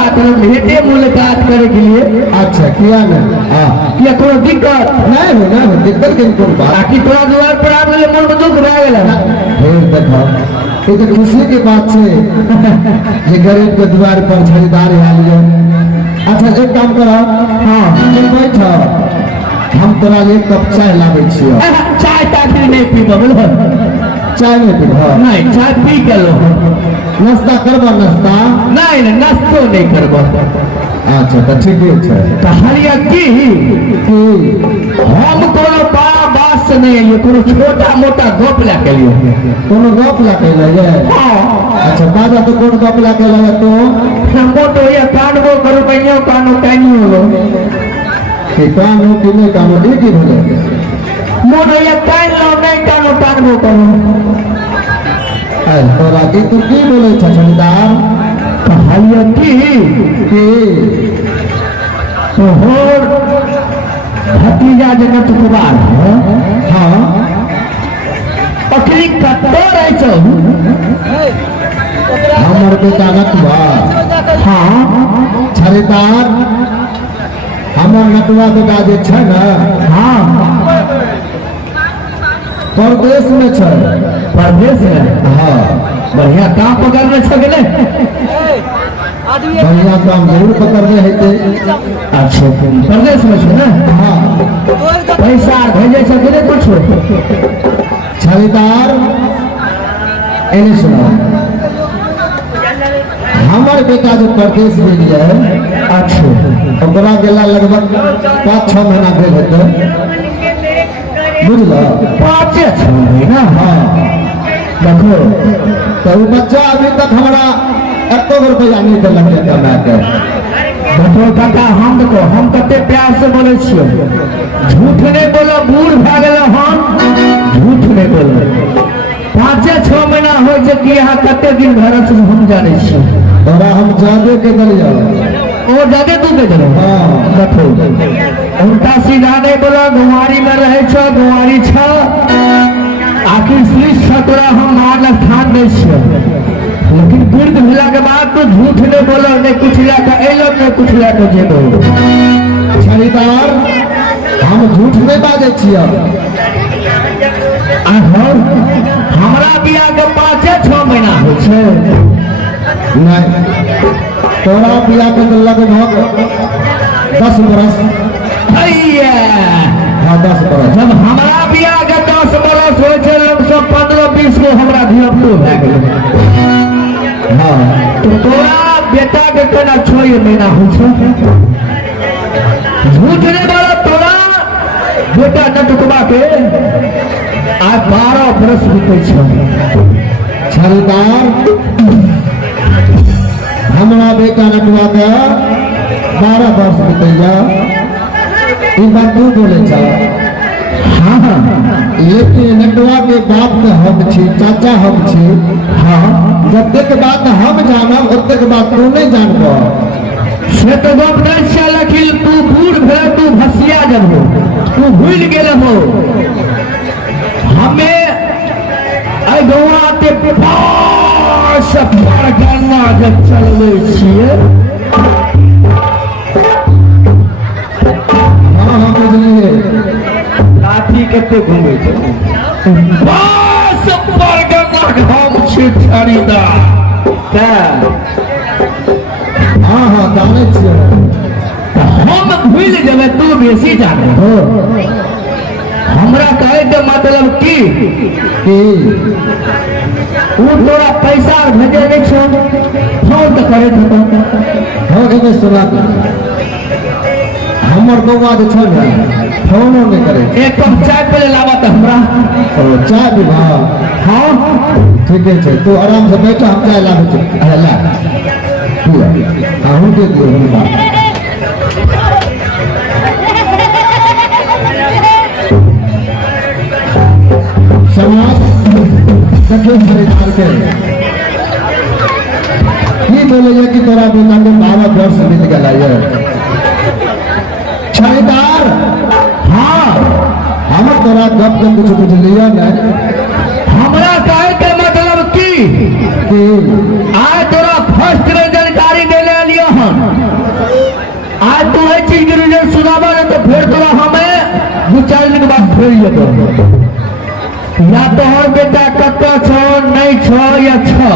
मुलाकात भेटे मुलाकात करे के लिए। अच्छा किया ना? हाँ क्या कोनो दिक्कत नहीं हो ना दिक्कत के कोई बात आखि तोरा द्वार पर आ गेले मन में दुख रह गेल फिर देखो ये तो खुशी की बात है ये गरीब के द्वार पर खरीदार आ लियो। अच्छा एक काम करो हाँ बैठो हम तोरा लिए कप चाय लावे छियो। चाय ताकि नहीं पीबो बोलो चाय नहीं पीबो नहीं चाय पी के लो नाश्ता करबो नाश्ता नहीं नहीं नाश्तो नहीं करबो। अच्छा तो ठीक है कहलिया कि हम कोनो बड़ा बात से नहीं ये कोनो छोटा मोटा गप ला के लिए कोनो गप ला के लिए हां। अच्छा बाजा तो कौन गप ला के लिए तो हमको तो ये कानबो करू कहियो कानो कानियो लो कि कानो कि नहीं कानो एक ही बोले मोर ये कान लो नहीं कानो कानबो करू आई तोरा की तू की बोले छ सरदार कहलिया कि तोहर भतीजा जगत कुमार है हाँ पकड़ी कत्तो रह छौ हमर बेटा नटवा हाँ छरीदार हमर नटवा बेटा जे छै ना हाँ परदेश में छै परदेश में हाँ बढ़िया काम पकड़ने छगले बढ़िया काम जरूर पकड़ने हेते। अच्छा परदेश में छै ना हाँ पैसा भेजे छगले कुछ छरीदार एने सुनो हमर बेटा जो परदेश में गया है अच्छा ओकरा गेला लगभग 5-6 महीना भेल हेतै बुझलो 5-6 महीना। हाँ देखो तो वो बच्चा अभी तक हमारा 1 रुपया नहीं देलक है कमा के। देखो काका हम देखो हम कते प्यार से बोले छियै झूठ नहीं बोलो बूढ़ भए गेल हम झूठ नहीं बोलो 5-6 महीना हो छै कि यहाँ कते दिन घर से हम जाने छियै तोरा हम जादे के दलिया ओ जादे तू के जरो हाँ देखो उल्टा सीधा नहीं बोलो गुवारी में रहे छो गुवारी छ आखिर श्री छतरा हम मान स्थान दे छियै लेकिन वृद्ध भेला के बाद तो झूठ नहीं बोलो नहीं कुछ लाके एलो नहीं कुछ लाके जेबो खरीदार हम झूठ नहीं बाजे छियै हमरा बियाह के 5-6 महीना हो छै नहीं तोरा बियाह के तो लगभग 10 बरस हैया हाँ 10 बरस जब हमरा बियाह के 10 बरस हो छै लगभग 15-20 गो हमरा धियापुतो भए गेल हाँ तो तोरा बेटा के केना 6 महीना हो छै झूठ नहीं बोलो तोरा बेटा नटुकबा के आज 12 बरस बीते छै खरीदार हमारा बेटा नटवा के 12 वर्ष बीतेगा ई बात तू बोले छ हाँ लेकिन नटवा के बाप के हम छी चाचा हम छी हाँ जतेक बात हम जानब ओतेक बात तू नहीं जानबो से तो गप नहीं छै लेकिन तू बूढ़ भेल तू भसिया जब हो तू भूल गेल हो हमें आई गौआ के पास पर गन्ना जब चलवे छियै हाँ बुझलिए लाठी कते घूमे छै पास पर गन्ना हम छी खरीदार हाँ जाने छियै हम भूल जेबै तू बेसी जाने हो हमरा कहे के मतलब की वो तोरा पैसा भेजे नहीं छो फोन तो करे हो गए सुना हमर बउआ जे छै ने फोनो नहीं करे एक कप चाय पहले लावा तो हमरा ओ चाय भी हाँ ठीक है तू आराम से बैठ हम चाय लावे छी अरे ला तू आहू के दियो हमरा समाज देखिए खरीदार के की बोले कि तोरा बेटा के 12 वर्ष बीत गया है खरीदार हाँ हम तोरा गप के कुछ बुझलियो न हमरा कहे के मतलब की आज तोरा फर्स्ट में जानकारी देले लियो हम तू एक चीज के रिजल्ट सुनावा ना तो फिर तोरा हमें 2-4 दिन के बाद फिर जेतो या तोहर बेटा कत्ता छो नहीं छो या छो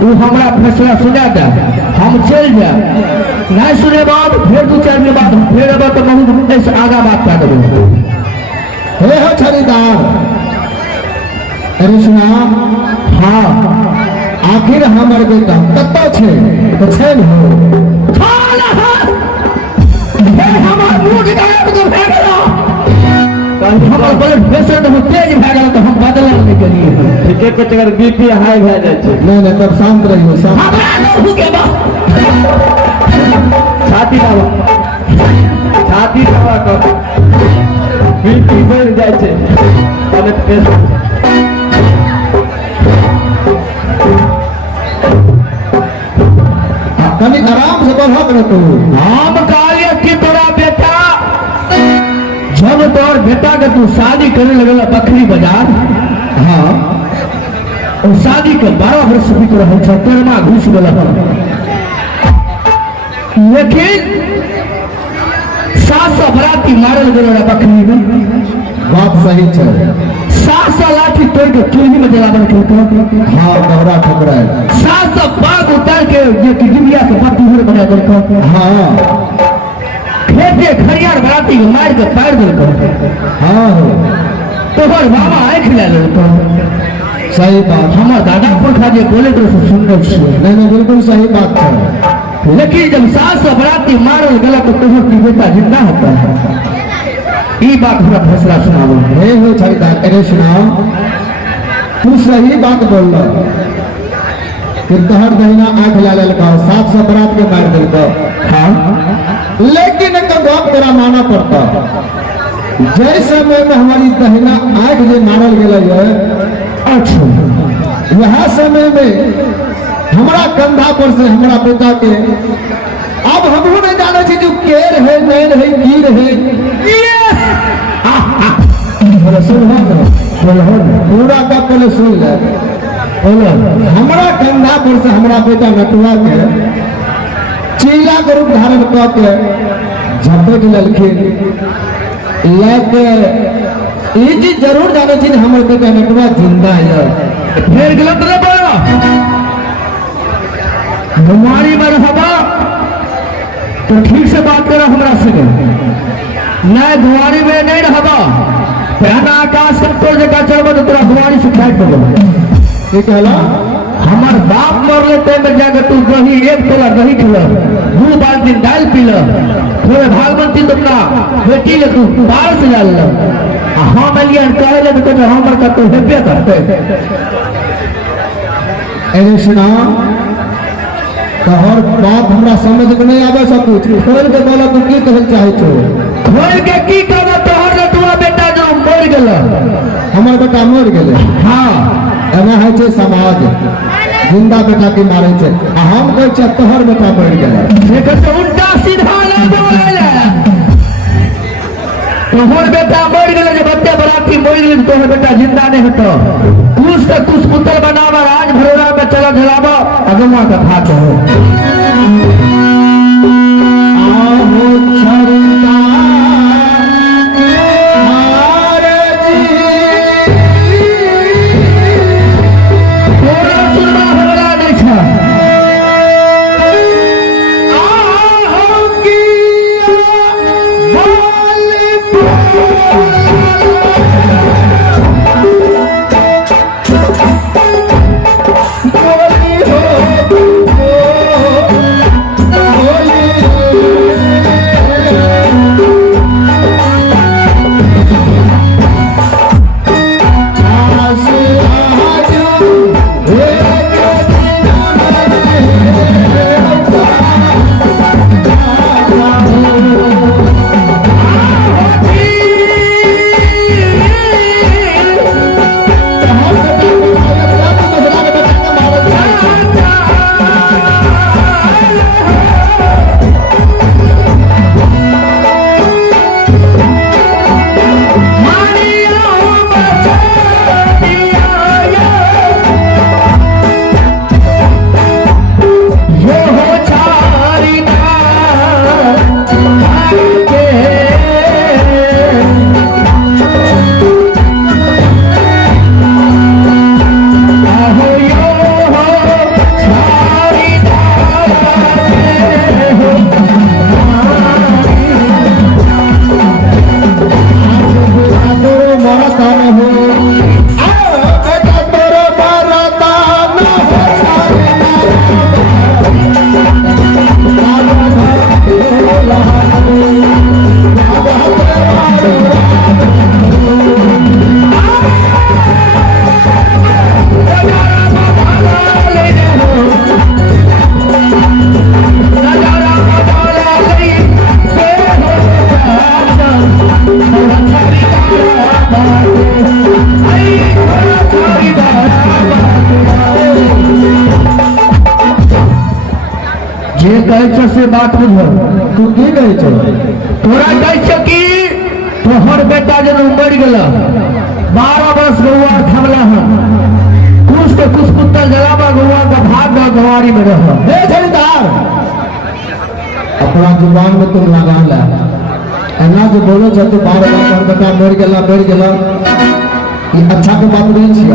वो हमरा फैसला सुना दे हम चल जाए नहीं सुने बाद फिर 2-4 दिन बाद फिर अब तो बहुत ऐसे आगा बात कर देबो हे हो छरीदार अरे सुना हाँ आखिर हमर बेटा कत्ता छे तो छे न हो हमार मुंह गायब तो भे गेलो हमर ब्लड प्रेशर तो तेज भे गेलो तो हम बदला नहीं गेलिए ठीके पे तकर बीपी हाई भए जाइ छै नहीं नहीं तब शांत रहियो शांत हमरा नहीं के बा छाती दबा कर बीपी बढ़ जाइ छै ब्लड प्रेशर कनी आराम से बढ़ कर तू हम कहलिए कि तोरा बेटा जब तोर बेटा के तू शादी करे लगल बकरी बाजार हाँ और शादी के 12 वर्ष बीत रहे 13वां घुस गल लेकिन 700 बराती मारल गल बकरी में बात सही छे 700 लाठी तोड़ के चूल्ही में जलावन के हाँ दोहरा ठकराए 700 बाग उतार के जे कि डिबिया के पत्ती हुए बना देलको हाँ खेते खरियार बराती के मार के पार देलको हाँ तोहर बाबा आँख ले लेलको सही बात हमर दादा पुरखा जे बोले तो सुनने छियै नहीं नहीं बिल्कुल सही बात है लेकिन जब 700 बराती मारल गल तो तोहर की बेटा जिंदा होता है ई बात हमरा फैसला सुनाओ हे हो छरीदार अरे सुनाओ तू सही बात बोल रहा कि तोहर दहिना आँख ला लेलको 700 बरात के मार देलको हाँ लेकिन एक बात तेरा माना पड़ता जैसे समय में हमारी दहिना आँख जो मारल गेल है अच्छा वह समय में हमारा कंधा पर से हमारा बेटा के अब हम नहीं जाने छी जो केर है नैन है कीर है पूरा का पहले सुन ले हमारा कंधा पर से हमारा बेटा नटुआ के चीला के रूप धारण क के झपट ललखिन लेके ई चीज जरूर जाने छी हमर बेटा नटुआ जिंदा है फिर गलत रे बड़ा बीमारी में रहबा तो ठीक से बात करो हमरा से नहीं गुआरी में नहीं रहबा पहना आकाश से तोड़ जगह चढ़बो तो तोरा गुआरी से फाइट कर देबो की कहला हमर बाप मरले टाइम में जाकर तू दही 1 तोला दही खिला 2 बाल्टी दाल पीला थोड़े भागवती तो अपना बेटी ले तू बाहर से डाल लो हम एलिए कहे ले तो हमर का तो हेबे करते अरे सुना तोहर बात हमरा समझ में नहीं आवे सब कुछ खोल के बोला तू की कहल चाहे छो खोल के की कहबो तोहर नटुआ बेटा जो मर गेल हमर बेटा मर गेले हाँ एना है छे समाज जिंदा बेटा के मारे छे आ हम कहै छै तोहर बेटा मर गेले एकर से उल्टा सीधा ना बोले तोहर बेटा मर गेल जे बच्चे बराती मर गेल तोहर बेटा जिंदा नहीं होतो कुछ का कुछ पुत्र बनावा राज भरोरा में चला झलावा अगवा का खात हो आहो छरता हारे जी तोरा सुनवा होला नहीं छा आहो किया बोल कहे छो से बात बुझो। तू की कहे छो? तोरा कहे छो कि तोहर बेटा जब मर गया 12 वर्ष गौआ थमला है कुछ के कुछ पुत्र जलावा गौआ का भाग गवारी में रह। हे जमींदार, अपना जुबान में तुम लगा ला। एना जो बोलो छो तू 12 वर्ष और बेटा मर गेला ये अच्छा के बात नहीं छियो।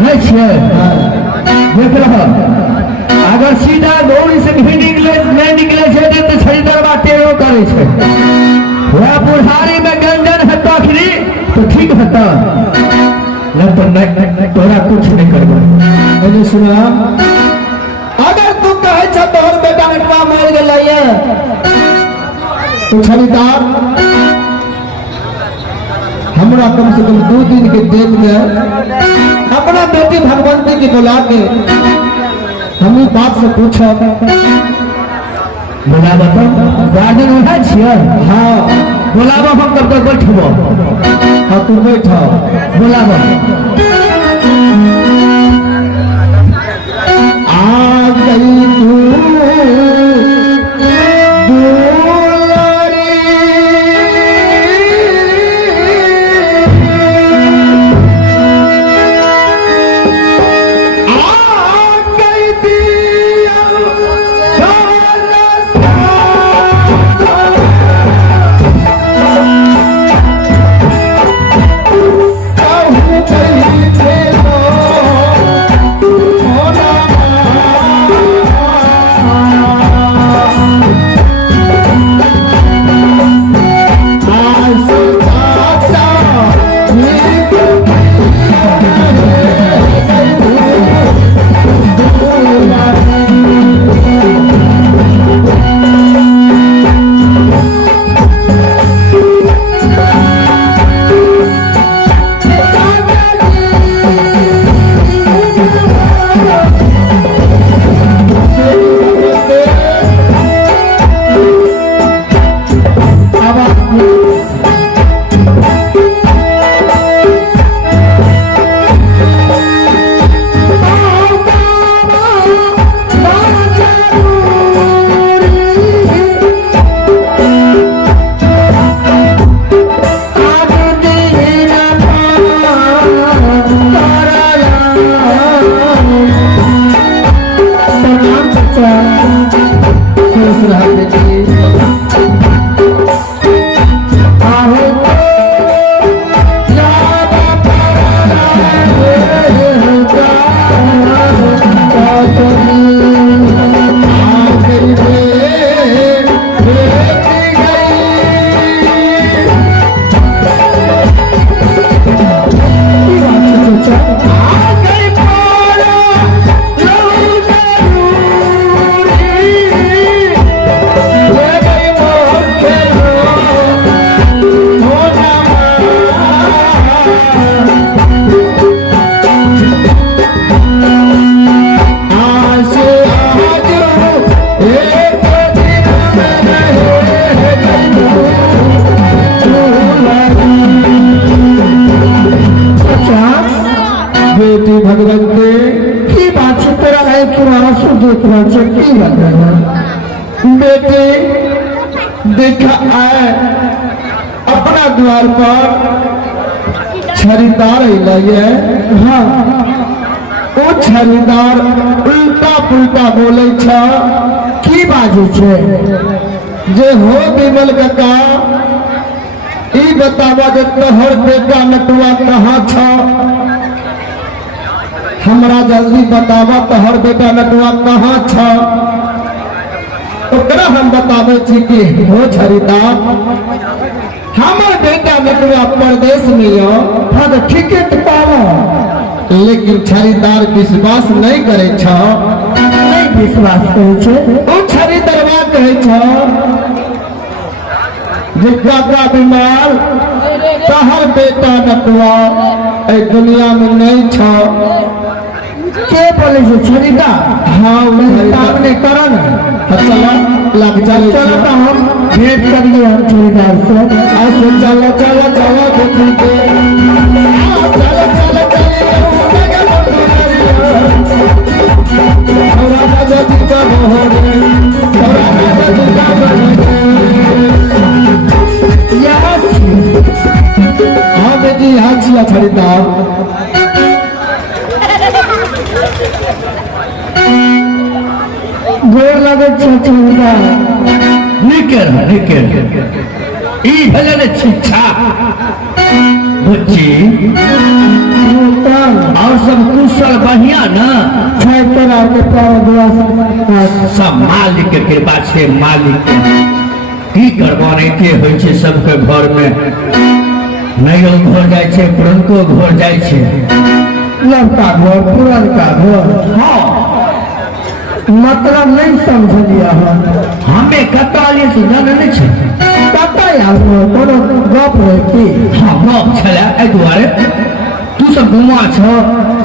नहीं छे देख रहा अगर सीधा दौड़ी से भी नहीं निकले छे तो छड़ी दरबा टेरो करे छे। वह बुढ़ारी में गंजन है तो ठीक हता न तो तोरा कुछ नहीं करबो। मैंने सुना अगर तू कहे छो तोहर बेटा बेटवा मर गेला ये तो छड़ीदार हमरा कम से कम 2 दिन के देख में अपना बेटी भगवंती की बुला के हम इस बात से पूछो। बोला बताओ गार्डन उठा छिए। हाँ बोलाबो हम तब तक बैठबो। हाँ तू बैठो बोलाबो आ गई तू दुलारी बेटी भगवंती की बात से तेरा है पुराना सु देख रहा है की बात है। बेटी देखा आए अपना द्वार पर छरीदार है। हाँ वो छरीदार उल्टा पुल्टा बोले छ की बाजू छे जे हो विमल काका ई बतावा जे तोहर बेटा नटुआ कहाँ छ। हमरा जल्दी बतावा तोहर बेटा नटुआ कहाँ छ। ओकरा हम बतावे छी कि हो छरीदार हमर बेटा नटुआ परदेश में यो। हाँ तो ठीक है तो पावा लेकिन छरीदार विश्वास नहीं करे छ। नहीं विश्वास करे छे। ओ छरीदारवा कहे छ जे काका बीमार तोहर बेटा नटुआ ए दुनिया में नहीं छ। के बोले छे छरीदा। हाँ काम नहीं करो ना चला लग जाए चलो तो हम भेंट करिए हम छरीदार से। ऐसे चला चला चला बेटी के चला चला चला राजा जी का मोहरे चचेरा निकेर ई भजन शिक्षा बुच्ची और सब कुशल बढ़िया न छै तोरा के पाव दुआ सब मालिक के कृपा छे मालिक के की करबो रे के होइ छे सबके घर में नयो घर जाय छे पुरनको घर जाय छे लड़का घर पुरनका घर हाँ मतलब नहीं समझलिया हमें कताली से जन नहीं छे पता यार कोनो गप रहे की हाँ गप छले एहि दुआरे तू सब गुमा छ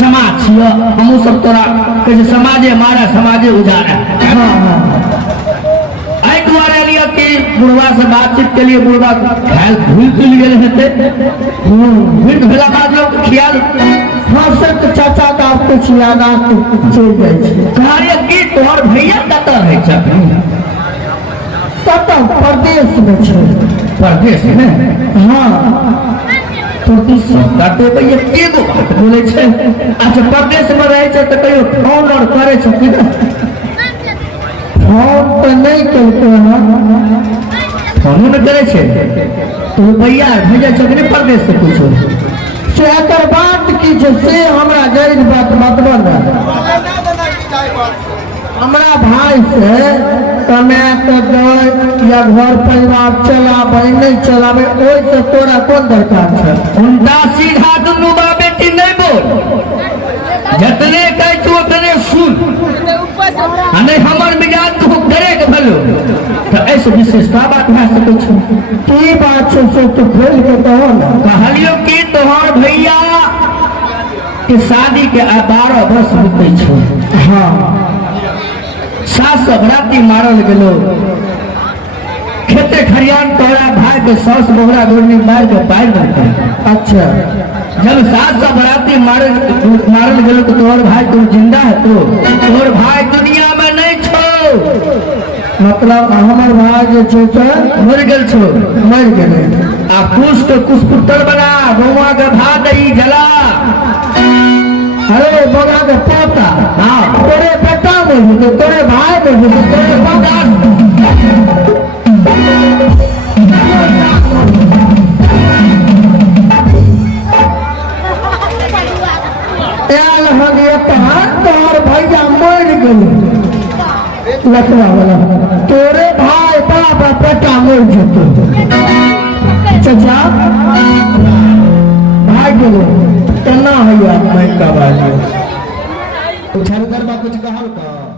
समाज छिय हमहू सब तोरा कहे समाजे मारा समाजे उजाड़ा हाँ हाँ एहि दुआरे लिया कि बुढ़वा से बातचीत के लिए बुढ़वा ख्याल भूल गेल हेते भूल भेला बाद लोग ख्याल हाँ सर तो चाचा का कुछ याद आके चल जाए कार्य की तोहर भैया कत है छथिन पता प्रदेश में छै परदेश में हाँ प्रदेश करते भैया एगो बात बोले छे अच्छा परदेश में रहे छे तो कहियो फोन और करे छथिन फोन तो नहीं करते हैं फोन न करे छे तो भैया भेजे छथिन परदेश से पूछो से एकर बात की छै से हमरा जैन बात मतबल हमरा भाई से कमा के दे या घर परिवार चलाबे नहीं चलाबे ओइ से तोरा कौन दरकार छै उनका सीधा दुनू बा बेटी नहीं बोल जतने कह तू उतने सुन आ नहीं हमर मिजाज तू करे के भलो तो ऐसे विशेषता बात भए सकै छै की बात छै से तू खोल के कहो ना कहलियो कि तोहर भैया के शादी के 12 वर्ष बीते छै हाँ सास बराती मारल गेलो खेते खरियान तोरा भाई के सास बोहरा गोरनी मार के पार करते अच्छा जब सास बराती मारल गेलो तो तोहर भाई तू जिंदा है तोहर भाई दुनिया में नहीं छो मतलब हमार भाई जे छै से मर गेल छो मर गेलै आ कुछ तो कुछ पुत्र बना बउआ के भात दही जला अरे बगा के पोता हाँ तोरे बेटा में जेतै तोरे भाई में जेतै तोरे बगा आयल हन एतऽ तोहर भैया मर गेलै लकड़ा वाला तोरे भाई बाप बेटा मर जेतै चाचा भाई गेलो केना होइया मैं कब आ गया कुछ कुछ कहल का